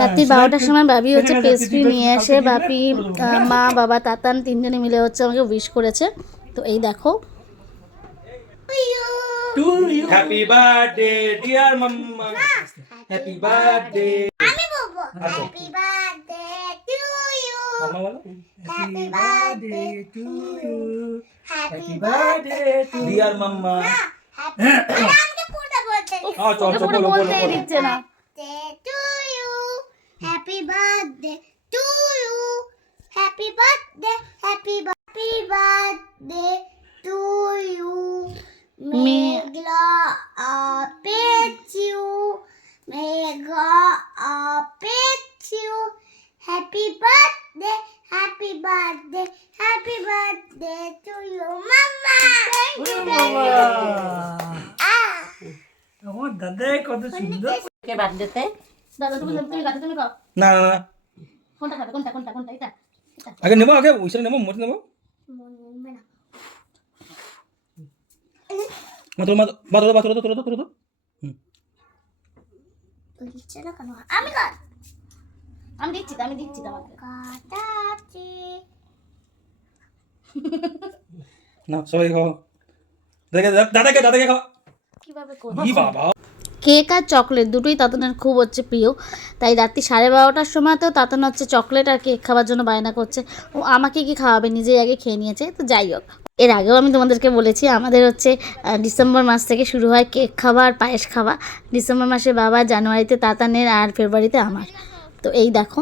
রাত্রি 12টার সময় বাপি হচ্ছে পেস্ট্রি নিয়ে এসে বাপি মা বাবা তাতান তিনজনে মিলে হচ্ছে আমাকে উইশ করেছে। তো এই দেখো, happy birthday dear mamma, happy birthday. আমি বলবো happy birthday to you, mamma বলো happy birthday to you, happy birthday to dear mamma. আমাকে পুরোটা বলতে চল চল বলো বলো বলতেই দিচ্ছে না। To you, happy birthday to you, happy birthday to you, may God bless you, may God bless you, happy birthday to you, mama. Thank you, আমার দাদা কত সুন্দর কে বার্থডেতে দাদা তুমি গাতে তুমি খাও। না না না, কোনটা খাবে, কোনটা এটা? আগে নেবো, আগে ওইসব নেবো, মোট নেবো। তোলো। দিচ্ছে না কেন? আমি দিচ্ছি তোমাকে। কাটাচ্ছি। না সবাই খাও, দাদাকে খাও। কিভাবে কি বাবা, কেক আর চকলেট দুটোই তাতানের খুব হচ্ছে প্রিয়, তাই রাত্রি 12:30টার সময়তেও তাতান হচ্ছে চকলেট আর কেক খাওয়ার জন্য বায়না করছে। ও আমাকে কি খাওয়াবে, নিজেই আগে খেয়ে নিয়েছে। তো যাই হোক, এর আগেও আমি তোমাদেরকে বলেছি আমাদের হচ্ছে ডিসেম্বর মাস থেকে শুরু হয় কেক খাওয়া আর পায়েস খাওয়া। ডিসেম্বর মাসে বাবা, জানুয়ারিতে তাতানের আর ফেব্রুয়ারিতে আমার। তো এই দেখো,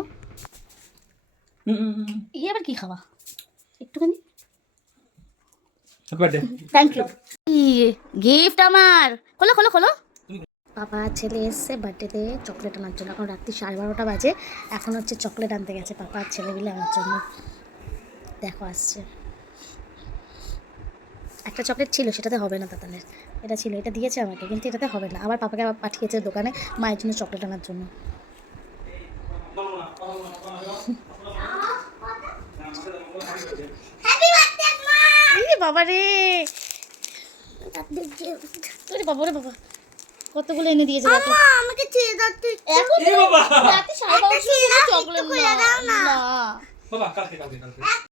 এই আবার কি খাওয়া একটুখানি। Happy birthday. Thank you. Gift আমার, খোলো। বাবা ছেলে এসছে বার্থডেতে চকলেট আনার জন্য। এখন রাত্রি 12:30 বাজে, এখন হচ্ছে চকলেট আনতে গেছে পাপা আর ছেলে মিলে আমার জন্য। দেখো আসছে, একটা চকলেট ছিল সেটাতে হবে না তাতানের, এটা ছিল, এটা দিয়েছে আমাকে, কিন্তু এটাতে হবে না। আবার পাপাকে আবার পাঠিয়েছে দোকানে মায়ের জন্য চকলেট আনার জন্য। হ্যাপি বার্থডে মা। বাবা রে, বাবা কতগুলো এনে দিয়েছে দেখো। আমাকে ছেড়ে দাও তো। এখন এ বাবা, রাত্রি 12:30 চকলেট খুলে দাও না। না। বাবা কালকে